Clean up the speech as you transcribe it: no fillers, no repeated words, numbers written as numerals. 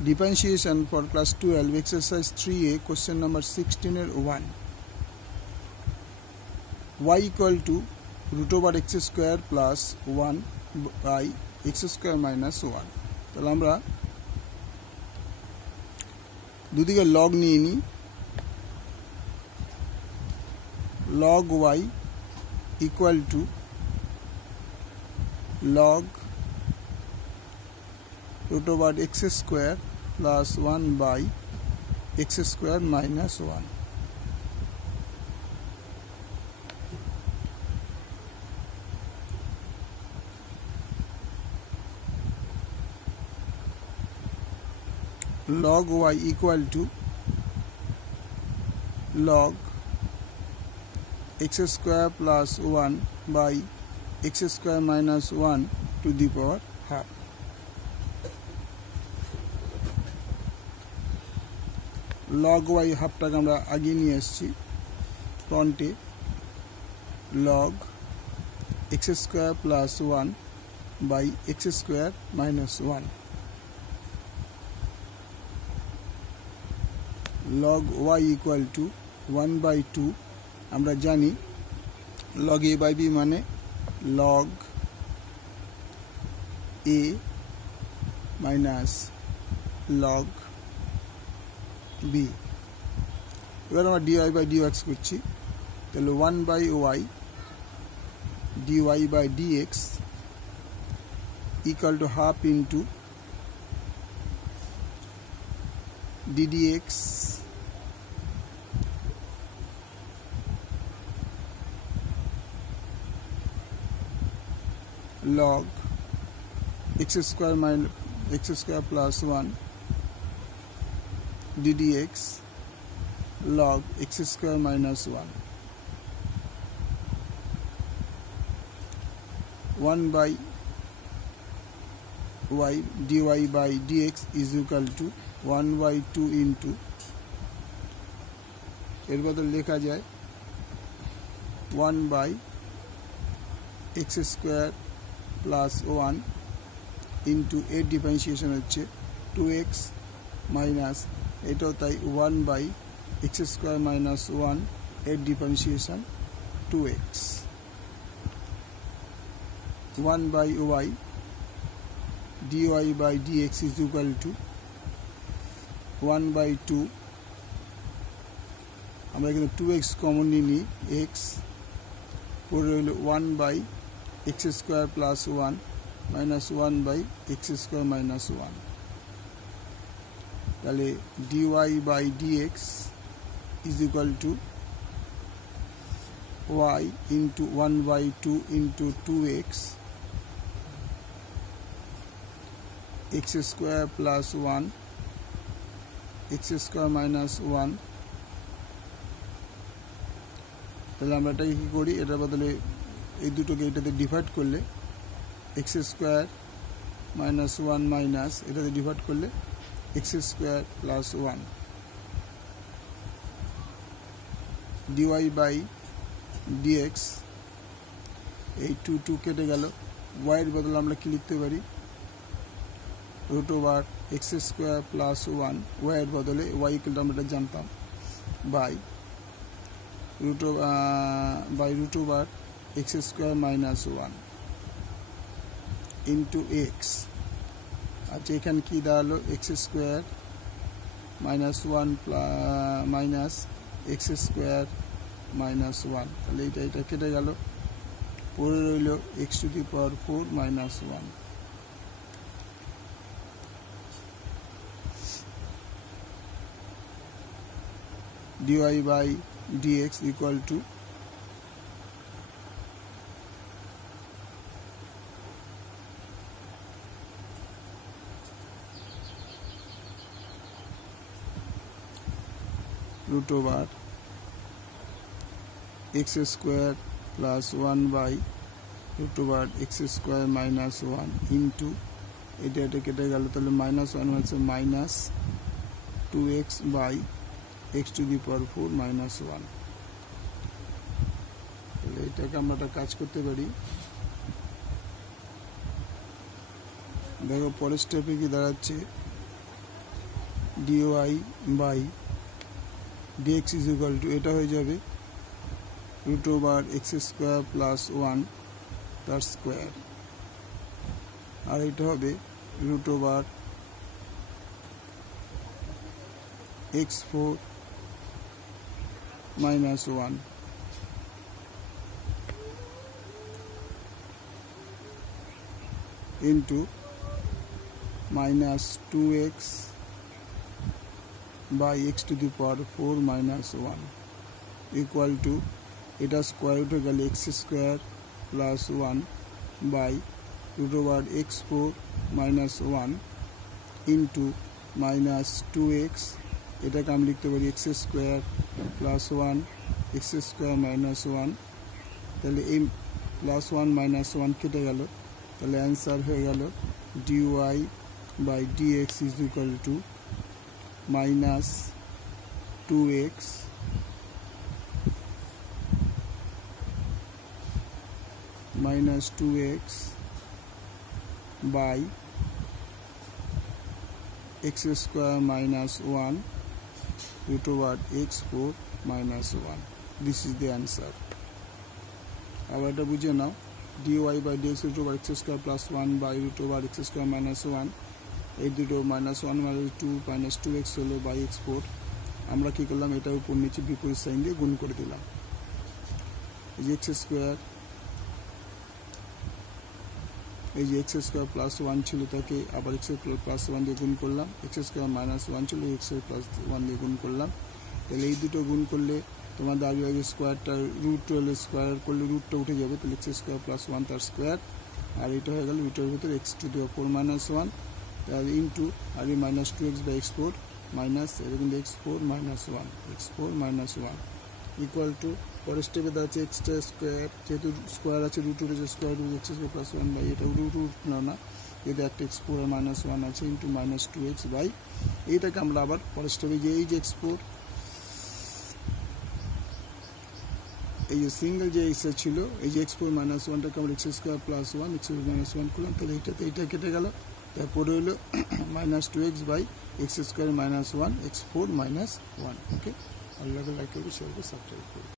Differentiation for class 12 exercise 3a question number 16 এর 1 y equal to root over x square plus 1 by x square minus 1 তাহলে আমরা দুদিকে log নিয়ে নিই log y equal to log root over x square plus 1 by x square minus 1 log y equal to log x square plus 1 by x square minus 1 to the power half log y হাফটাকে আমরা আগে নিয়ে আসছি ফ্রন্টে log x square plus 1 by x square minus 1 log y equal to 1 by 2 আমরা জানি log a by b মানে log a minus log b এবার আমরা dy by dx করছি তাহলে 1 by y dy by dx equal to half into ddx log x square minus x square plus 1 ddx log x square minus 1 1 by y dy by dx is equal to 1 by 2 into এর বদল লেখা যায় 1 by x square plus 1 into a differentiation হচ্ছে 2x minus এটাও তাই 1 by x square minus 1 a differentiation 2x 1 by y dy by dx is equal to 1 by 2 আমরা এখানে 2x common নিই x পরে রইল 1 by x square plus 1 minus 1 by x square minus 1 তাহলে dy by dx is equal to y into 1 by 2 into 2x x square plus 1 x square minus 1 তাহলে আমরা এটাকে কি করি এটার বদলে এই দুটোকে এটাতে ডিভাইড করলে x স্কয়ার minus 1 মাইনাস এটাতে ডিভাইড করলে x square plus 1 dy by dx এই 2 কেটে গেল y এর বদলে আমরা কি লিখতে পারি root over x square plus 1 y এর বদলে y ইকুয়াল টু আমরা জানতাম by root over x square minus 1 into x আচ্ছা এখানে কি দাঁড়ালো x square minus 1 minus x square minus 1 তাহলে এটা কেটে গেল পরে রইল x to the power 4 minus 1 dy by dx equal to root over x square plus 1 by root over x square minus 1 into এটা কেটে গেল তাহলে minus 1 হচ্ছে minus 2x by x to the power 4 minus 1 তাহলে এটাকে আমরা একটা কাজ করতে পারি देखो পরের স্টেপে কি দাঁড়াচ্ছে dy by dx is equal to এটা হয়ে যাবে root over x square plus 1 তার স্কোয়ার, আর এটা হবে root over x4 minus 1 into minus 2x by x to the power 4 minus 1 equal to এটা স্কোয়ার রুটে গেলে x square plus 1 by root over x4 minus 1 into minus 2x, এটাকে আমি লিখতে পারি x square plus 1 x square minus 1, তাহলে এই plus 1 minus 1 কেটে গেল, তাহলে অ্যান্সার হয়ে গেল dy by dx is equal to minus 2x minus 2x by x square minus 1 root over x4 minus 1. This is the answer. আবার এটা বুঝে নাও, dy by dx root over x square plus 1 by root over x square minus 1, এই দুটো minus 1 minus 2 minus 2x হলো by x4, আমরা কি করলাম এটা উপর নিচে বিপরীত সাইন দিয়ে গুণ করে দিলাম। এই যে x স্কোয়ার, এই যে এক্স স্কোয়ার প্লাস 1 ছিল তাকে আবার এক্স প্লাস 1 দিয়ে গুণ করলাম, এক্স স্কোয়ার মাইনাস 1 ছিল এক্স প্লাস 1 দিয়ে গুণ করলাম, তাহলে এই দুটো গুণ করলে তোমার দাঁড়িয়ে হবে স্কোয়ারটা রুট হলে স্কোয়ার করলে রুটটা উঠে যাবে, তাহলে এক্স স্কোয়ার প্লাস 1 তার স্কোয়ার, আর এটা হয়ে গেল রুটের ভিতরে x two the power 4 minus 1 তাহলে ইন্টু আর এই minus 2x by x4 minus এরকম x4 minus 1 minus 1 equal two পরের স্টেপে দাঁড়াচ্ছে এক্সটা স্কোয়ার, যেহেতু স্কোয়ার আছে রুট উঠেছে square root x square plus 1 by এটা রুট নাও না, যেহেতু একটা x4 আর মাইনাস 1 আছে ইন্টু মাইনাস 2x বাই এইটাকে আমরা আবার পরের স্টেপে যে এই যে x4 এই যে সিঙ্গেল যে এক্স ছিল এই যে x4 মাইনাস 1টাকে আমরা x square plus 1 x minus 1 করলাম, তাহলে এইটা কেটে গেল, তারপরে হলো minus 2x by x square minus 1 x4 minus 1। Okay, ভালো লাগলে লাইক করবে, শেয়ার করবে, সাবস্ক্রাইব করবে।